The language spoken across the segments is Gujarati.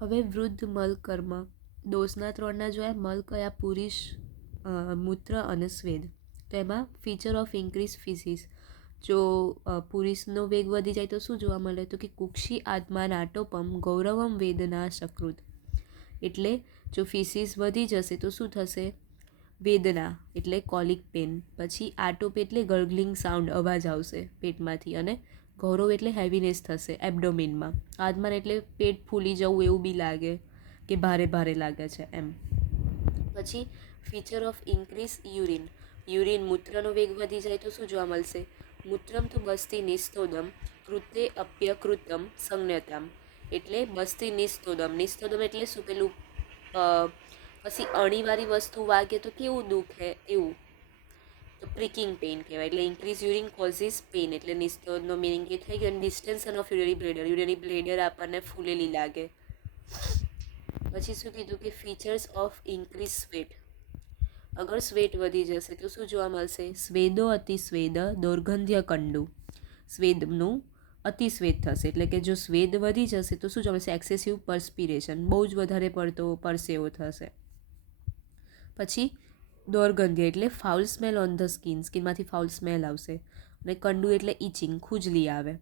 હવે વૃદ્ધ મલ કર્મ દોષના 3ના જોયા. મલ કયા? પુરુષ, મૂત્ર અને સ્વેદ. તો એમાં ફીચર ઓફ ઇન્ક્રીઝ ફિસિસ. જો પુરુષનો વેગ વધી જાય તો શું જોવા મળે? તો કે કુક્ષી આત્મા નાટોપમ ગૌરવમ વેદના સકૃત. એટલે જો ફિસિસ વધી જશે તો શું થશે? વેદના એટલે કોલિક પેન. પછી આટોપ એટલે ગર્ગલિંગ સાઉન્ડ, અવાજ આવશે પેટમાંથી. અને ગૌરવ એટલે હેવીનેસ થશે એબડોમિનમાં. આત્માન એટલે પેટ ફૂલી જવું એવું બી લાગે કે ભારે ભારે લાગે છે એમ. પછી feature of increase urine. Urine મૂત્રનો વેગ વધી જાય તો શું જોવા મળશે? મૂત્રમ તો બસ્તી નિસ્તોદમ કૃતે અપ્યકૃતમ સંજ્ઞતામ. એટલે બસ્તી નિસ્તોદમ. નિસ્તોદમ એટલે શું? પેલું પછી અણીવાળી વસ્તુ વાગે તો કેવું દુખે એવું. તો પ્રિકિંગ પેઇન કહેવાય. એટલે ઇન્ક્રીઝ યુરિન કોઝિસ પેઇન. એટલે નિસ્તોદનો મિનિંગ એ થઈ ગયો. Distension of urinary bladder. Urinary bladder આપણને ફૂલેલી લાગે. પછી શું કીધું કે ફીચર્સ ઓફ ઇન્ક્રીઝ સ્વેટ. અગર સ્વેટ વધી જશે તો શું જોવા મળશે? સ્વેદો અતિસ્વેદ દૌર્ગંધ્ય કંડુ. સ્વેદનું અતિસ્વેદ થશે. એટલે કે જો સ્વેદ વધી જશે તો શું જોવા મળશે? Excessive perspiration. બહુ જ વધારે પડતો પરસેવો થશે. પછી દૌર્ગંધ્ય એટલે foul smell on the skin. સ્કિનમાંથી ફાઉલ સ્મેલ આવશે. અને કંડુ એટલે ઇચિંગ, ખુજલી આવે.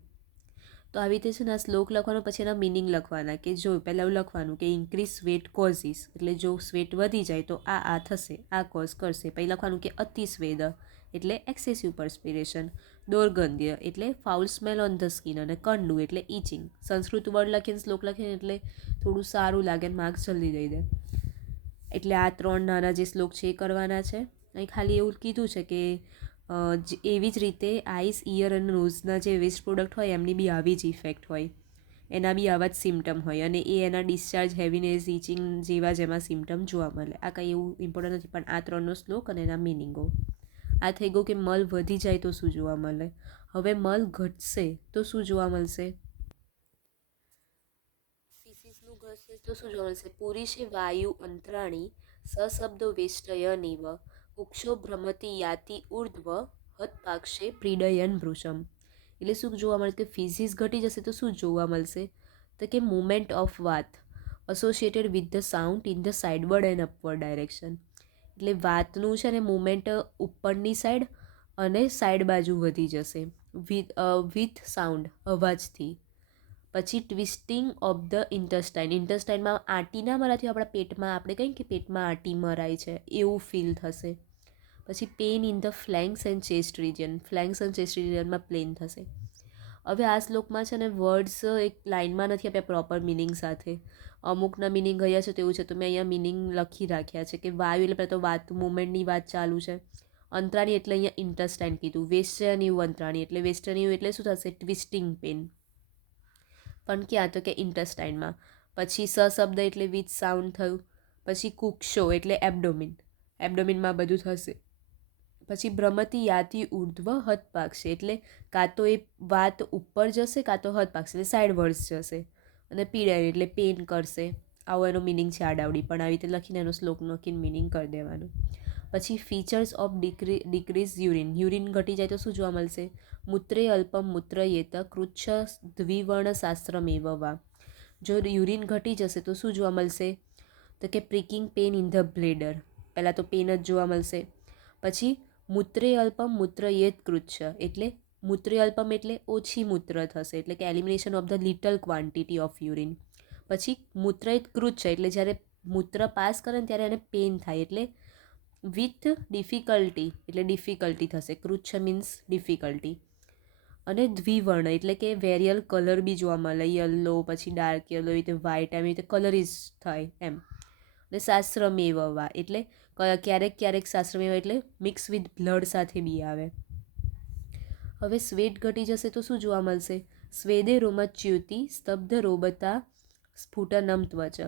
તો આવી રીતે છે ને આ શ્લોક લખવાનો, પછી એના મિનિંગ લખવાના. કે જો પહેલાં એવું લખવાનું કે ઇન્ક્રીઝ સ્વેટ કોઝિસ, એટલે જો સ્વેટ વધી જાય તો આ થશે, આ કોઝ કરશે. પછી લખવાનું કે અતિસ્વેદ એટલે એક્સેસિવ પર્સ્પિરેશન. દૌર્ગંધ્ય એટલે foul smell on the skin. અને કંડુ એટલે ઇચિંગ. સંસ્કૃત વર્ડ લખીને શ્લોક લખીને એટલે થોડું સારું લાગે ને માર્ક્સ જલ્દી દઈ દે. એટલે આ 3 નાના જે શ્લોક છે એ કરવાના છે. અહીં ખાલી એવું કીધું છે કે એવી જ રીતે આઈસ, ઇયર અને નોઝના જે વેસ્ટ પ્રોડક્ટ હોય એમની બી આવી જ ઇફેક્ટ હોય, એના બી આવા જ સિમ્ટમ હોય. અને એ એના ડિસ્ચાર્જ, હેવીનેસ, ઇચિંગ જેવા જ એમાં સિમ્ટમ જોવા મળે. આ કંઈ એવું ઇમ્પોર્ટન્ટ નથી, પણ આ 3નો શ્લોક અને એના મિનિંગો. આ થઈ ગયું કે મલ વધી જાય તો શું જોવા મળે. હવે મલ ઘટશે તો શું જોવા મળશે? ફિસિસનું ઘટશે તો શું જોવા મળશે? પુરુષે વાયુ અંતરાણી સશબ્દો વેષ્ટયનિવ કુક્ષો ભ્રમતી યાતિ ઉર્ધ્વ હતપાક્ષે પ્રીડયન ભૃશમ. એટલે શું જોવા મળે? કે ફિઝિસ ઘટી જશે તો શું જોવા મળશે? તો કે મુમેન્ટ ઓફ વાત associated with the sound in the sideward and upward direction. એટલે વાતનું છે ને મુમેન્ટ ઉપરની સાઈડ અને સાઈડ બાજુ વધી જશે વિથ સાઉન્ડ, અવાજથી. પછી ટ્વિસ્ટિંગ ઓફ ધ ઇન્ટેસ્ટાઇન. ઇન્ટેસ્ટાઇનમાં આંટી ના મરાથી આપણા પેટમાં, આપણે કહીએ કે પેટમાં આંટી મરાય છે એવું ફીલ થશે. પછી pain in the flanks and chest region. Flanks and chest રિજનમાં પ્લેન થશે. હવે આ શ્લોકમાં છે ને વર્ડ્સ એક લાઇનમાં નથી આપ્યા પ્રોપર મિનિંગ સાથે. અમુકના મિનિંગ ગયા છે તેવું છે, તો મેં અહીંયા મિનિંગ લખી રાખ્યા છે. કે વાયુ એટલે પહેલાં તો વાત, મુમેન્ટની વાત ચાલુ છે. અંતરાણી એટલે અહીંયા ઇન્ટેસ્ટાઇન કીધું. વેસ્ટર્ન અંતરાણી એટલે વેસ્ટર્ન એટલે શું થશે? Twisting pen. પણ ક્યાં? તો કે ઇન્ટેસ્ટાઇનમાં. પછી શબ્દ એટલે વિથ સાઉન્ડ થયું. પછી કુક્ષો એટલે એબડોમિન, એબડોમિનમાં બધું થશે. પછી ભ્રમતી યાતિ ઉર્ધ્વ હદ પાકશે એટલે કાં તો એ વાત ઉપર જશે કાં તો હદ પાકશે એટલે સાઈડ વર્ડ્સ જશે. અને પીડાય એટલે પેન કરશે. આવો એનો મિનિંગ છે આડાવડી, પણ આવી રીતે લખીને એનો શ્લોક લખીને મિનિંગ કરી દેવાનું. પછી features of decrease urine. Urine ઘટી જાય તો શું જોવા મળશે? મૂત્રે અલ્પમ મૂત્ર યેત કૃચ્છ દ્વિવર્ણ શાસ્ત્રમેવ વા. જો યુરિન ઘટી જશે તો શું જોવા મળશે? તો કે પ્રિકિંગ પેન ઇન ધ બ્લેડર. પહેલાં તો પેન જ જોવા મળશે. પછી મૂત્રે અલ્પમ મૂત્ર યેત કૃચ્છ એટલે મૂત્રે અલ્પમ એટલે ઓછી મૂત્ર થશે, એટલે કે elimination of the little quantity of urine. પછી મૂત્રયત કૃચ્છ એટલે જ્યારે મૂત્ર પાસ કરે ને ત્યારે એને પેન થાય, એટલે વિથ ડિફિકલ્ટી એટલે ડિફિકલ્ટી થશે. કૃચ્છ મીન્સ ડિફિકલ્ટી. અને દ્વિવર્ણ એટલે કે વેરિયલ કલર બી જોવા મળે. યલો, પછી ડાર્ક યલો, એવી રીતે વ્હાઇટ, એમ રીતે કલરિશ થાય એમ. અને શાસ્ત્રમેવવા એટલે ક્યારેક ક્યારેક શાસ્ત્રમેવ એટલે મિક્સ વિથ બ્લડ સાથે બી આવે. હવે સ્વેટ ઘટી જશે તો શું જોવા મળશે? સ્વેદે રોમચ્યુતિ સ્તબ્ધ રોબતા સ્ફુટનમ ત્વચ.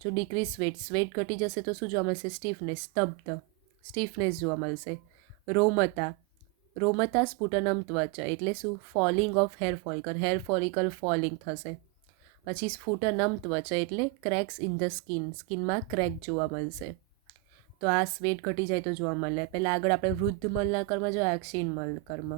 જો ડિક્રીઝ સ્વેટ, સ્વેટ ઘટી જશે તો શું જોવા મળશે? સ્ટીફનેસ, સ્તબ્ધ, સ્ટીફનેસ જોવા મળશે. રોમતા, રોમતા સ્ફુટનમ ત્વચ એટલે શું? Falling of hair follicle, hair follicle falling થશે. પછી સ્ફુટનમ ત્વચ એટલે ક્રેક્સ ઇન ધ સ્કિન, સ્કિનમાં ક્રેક જોવા મળશે. તો આ સ્વેટ ઘટી જાય તો જોવા મળે. પહેલાં આગળ આપણે વૃદ્ધ મલના કર્મ જોયા, ક્ષીણ મલ કર્મ.